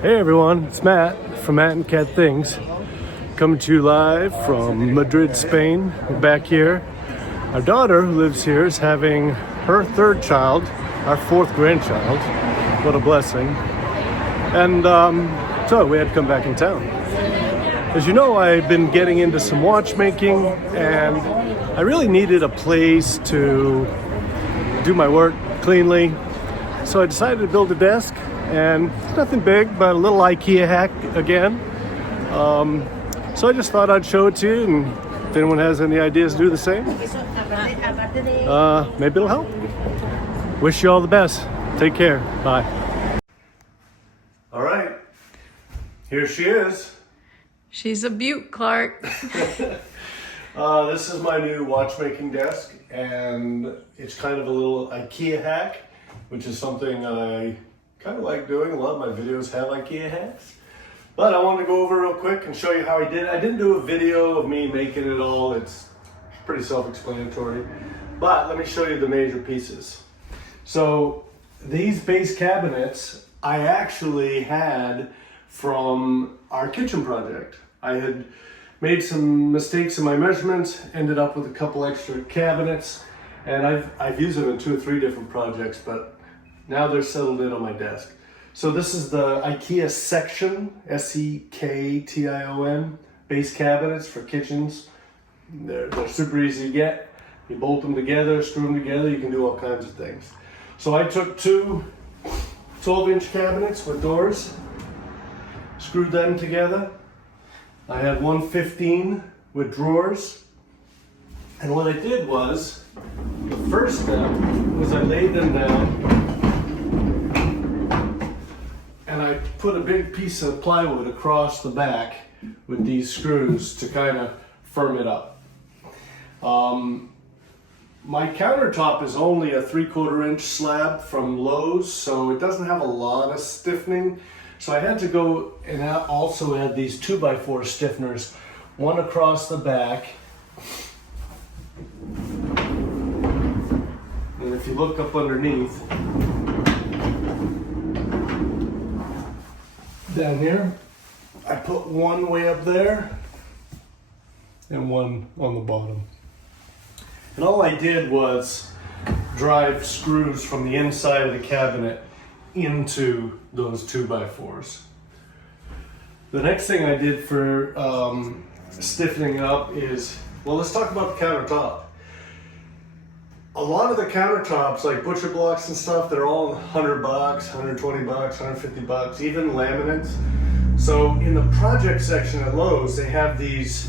Hey everyone, it's Matt from Matt and Cat Things, coming to you live from Madrid, Spain. We're back here. Our daughter, who lives here, is having her third child, our fourth grandchild. What a blessing. And so we had to come back in town. As you know, I've been getting into some watchmaking, and I really needed a place to do my work cleanly. So I decided to build a desk. And it's nothing big, but a little IKEA hack again. So I just thought I'd show it to you, and if anyone has any ideas to do the same, maybe it'll help. Wish you all the best. Take care. Bye. All right, here she is. She's a beaut, Clark. This is my new watchmaking desk, and it's kind of a little IKEA hack, which is something I kind of like doing. A lot of my videos have IKEA hacks, but I wanted to go over real quick and show you how I did it. I didn't do a video of me making it all. It's pretty self-explanatory, but let me show you the major pieces. So these base cabinets I actually had from our kitchen project. I had made some mistakes in my measurements, ended up with a couple extra cabinets, and I've used them in 2 or 3 different projects, but now they're settled in on my desk. So this is the IKEA section, S-E-K-T-I-O-N, base cabinets for kitchens. They're super easy to get. You bolt them together, screw them together, you can do all kinds of things. So I took 2 12-inch cabinets with doors, screwed them together. I had one 15 with drawers. And what I did was, the first step was I laid them down, and I put a big piece of plywood across the back with these screws to kind of firm it up. My countertop is only a 3/4 inch slab from Lowe's, so it doesn't have a lot of stiffening. So I had to go and also add these 2x4 stiffeners, one across the back. And if you look up underneath, down here, I put one way up there and one on the bottom. And all I did was drive screws from the inside of the cabinet into those 2x4s. The next thing I did for stiffening it up is, well, let's talk about the countertop. A lot of the countertops, like butcher blocks and stuff, they're all $100, $120, $150, even laminates. So in the project section at Lowe's, they have these,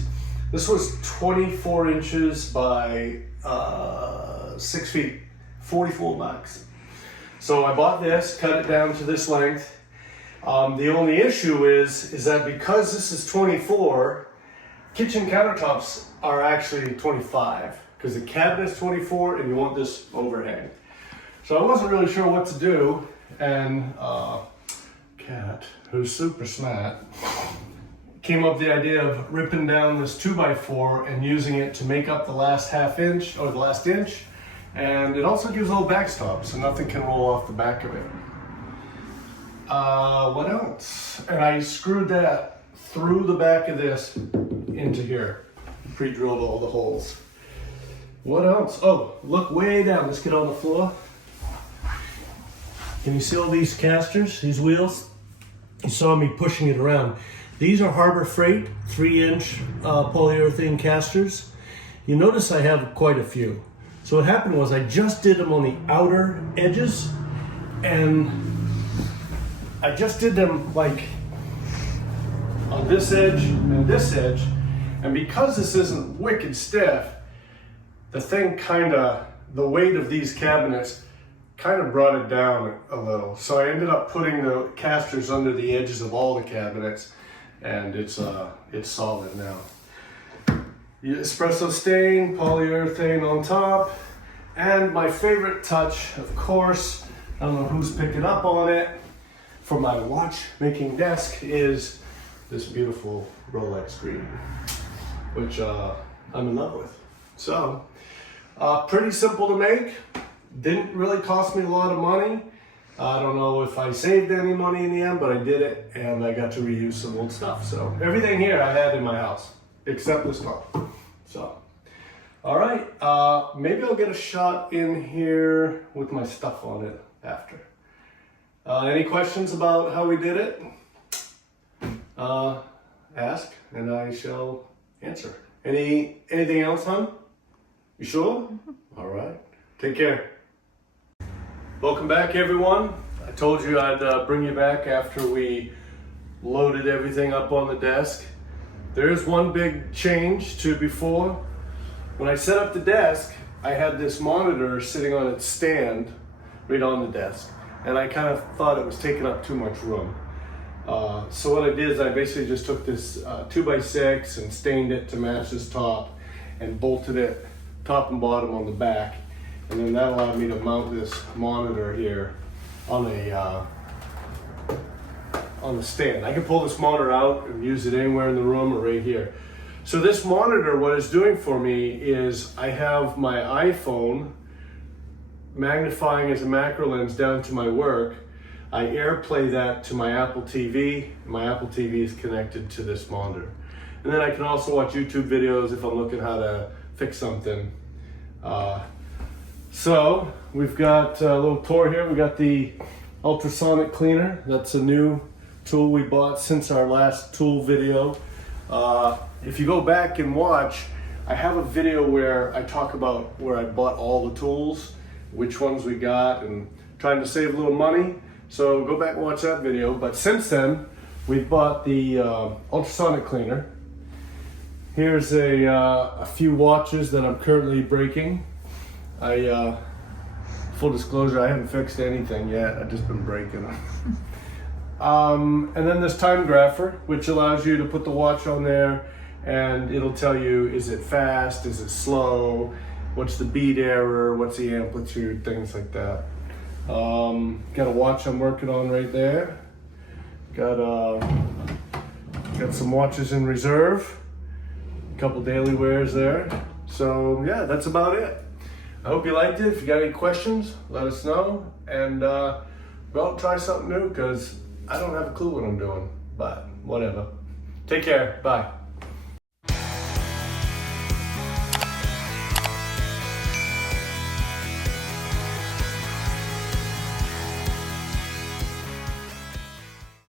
this was 24 inches by 6 feet, $44. So I bought this, cut it down to this length. The only issue is that because this is 24, kitchen countertops are actually 25. Because the cabinet's 24 and you want this overhang. So I wasn't really sure what to do, and Kat, who's super smart, came up with the idea of ripping down this 2x4 and using it to make up the last half inch, or the last inch, and it also gives a little backstop so nothing can roll off the back of it. What else? And I screwed that through the back of this into here, pre-drilled all the holes. What else? Oh, look way down. Let's get on the floor. Can you see all these casters, these wheels? You saw me pushing it around. These are Harbor Freight 3-inch polyurethane casters. You notice I have quite a few. So what happened was I just did them on the outer edges, and I just did them like on this edge and this edge. And because this isn't wicked stiff, the thing the weight of these cabinets kind of brought it down a little. So I ended up putting the casters under the edges of all the cabinets, and it's solid now. Espresso stain, polyurethane on top, and my favorite touch, of course, I don't know who's picking up on it, for my watchmaking desk is this beautiful Rolex screen, which I'm in love with. So, pretty simple to make, didn't really cost me a lot of money, I don't know if I saved any money in the end, but I did it, and I got to reuse some old stuff. So everything here I had in my house, except this top. So, all right, maybe I'll get a shot in here with my stuff on it after. Any questions about how we did it? Ask, and I shall answer. Anything else, hon? You sure? All right. Take care. Welcome back, everyone. I told you I'd bring you back after we loaded everything up on the desk. There is one big change to before. When I set up the desk, I had this monitor sitting on its stand right on the desk, and I kind of thought it was taking up too much room. So what I did is I basically just took this 2x6 and stained it to match this top and bolted it top and bottom on the back. And then that allowed me to mount this monitor here on the stand. I can pull this monitor out and use it anywhere in the room or right here. So this monitor, what it's doing for me is I have my iPhone magnifying as a macro lens down to my work. I AirPlay that to my Apple TV. My Apple TV is connected to this monitor. And then I can also watch YouTube videos if I'm looking how to fix something. So we've got a little tour here. We got the ultrasonic cleaner. That's a new tool we bought since our last tool video. If you go back and watch, I have a video where I talk about where I bought all the tools, which ones we got, and trying to save a little money. So go back and watch that video. But since then, we've bought the ultrasonic cleaner. Here's a few watches that I'm currently breaking. Full disclosure, I haven't fixed anything yet. I've just been breaking them. And then this time grapher, which allows you to put the watch on there, and it'll tell you, is it fast, is it slow, what's the beat error, what's the amplitude, things like that. Got a watch I'm working on right there. Got some watches in reserve. A couple daily wears there. So yeah, that's about it. I hope you liked it. If you got any questions, let us know. And go out and try something new, because I don't have a clue what I'm doing. But whatever. Take care. Bye.